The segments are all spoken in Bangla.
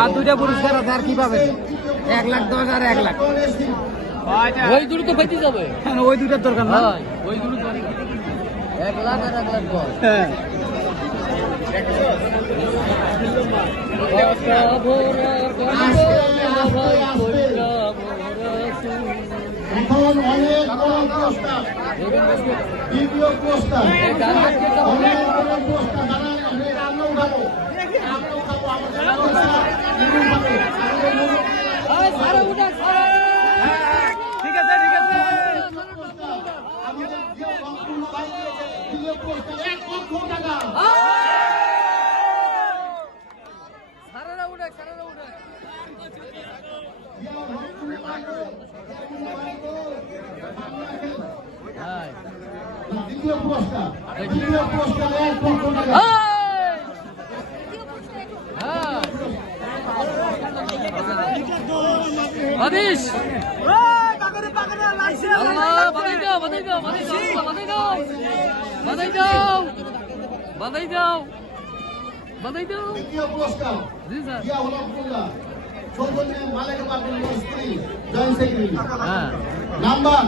আর দুইটা পুরস্কার আছে, আর কি পাবেন? 1,10,000 আর 1 লাখ। ওই দুটো তো বেঁচে যাবে, ওই দুটার দরকার না, ওই দুটো 1 লাখ আর 1 লাখ বল। হ্যাঁ এখন অনেক বড় পুরস্কার, দ্বিতীয় পুরস্কার, অনেক বড় পুরস্কার। আমরা উঠাবো, ঠিক আছে ঠিক আছে। দ্বিতীয় পুরস্কার 1 লক্ষ টাকা। দ্বিতীয় পুরস্কার, দ্বিতীয় পুরস্কার 1 লক্ষ টাকা। বাদিস দ্বিতীয় পুরস্কার জিয়াউল আব্দুল্লাহ, চৌধুরী মালিক বাবুল মস্ত্রী, জয়েন্ট সেক্রেটারি। নাম্বার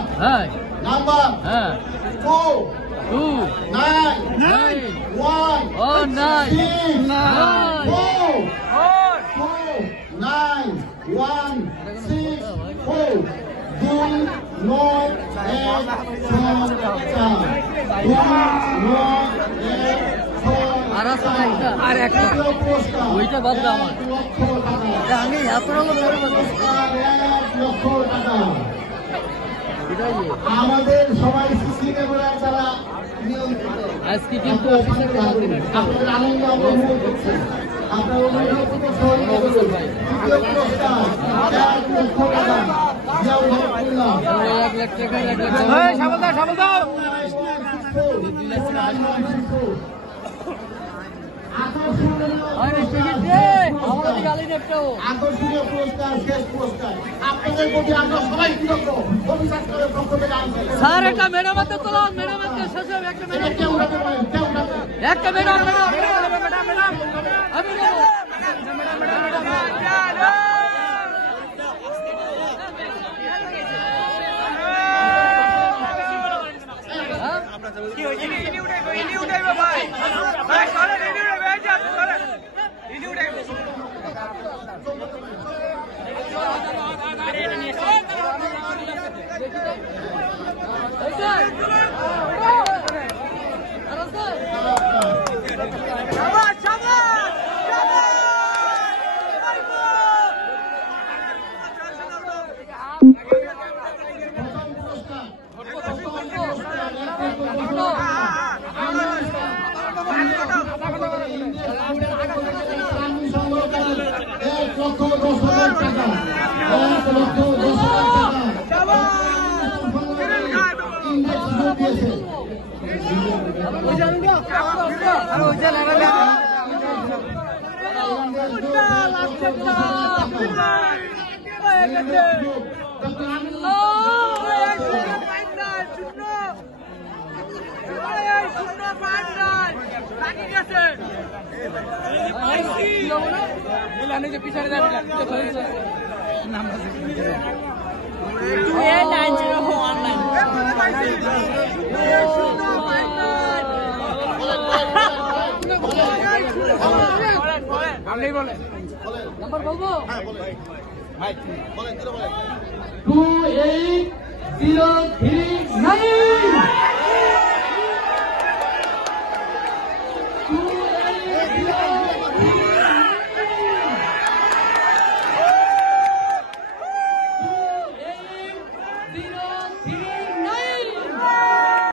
আর একটা ওইটা বাদ দাও আমি আমাদের সবাই সিসি ক্যামেরা দ্বারা নিয়ন্ত্রিত। আজকে কিন্তু আপনাদের আনন্দ আমরা উপভোগ করছি, আপনার অভিভাবক সহযোগিতা করুন। দ্বিতীয় পুরস্কার 1 লক্ষ টাকা জিয়াউল আব্দুল্লাহ। 1 লাখ টাকা, 1 লাখ সাবল দাও। আকর্ষণীয় পুরস্কার, শেষ পুরস্কার আপনাদের প্রতি আমরা সবাই কৃতজ্ঞ। অভিষেক করার পক্ষ থেকে স্যার একটা মেডামাতে তোলান, মেডামাতে শেষে একটা মেডাম, কেউ উঠাতে পারেন, কেউ উঠাতে পারেন। একটা মেডাম আমি পিছনে যাবি নাম্বার বলবো 2803 9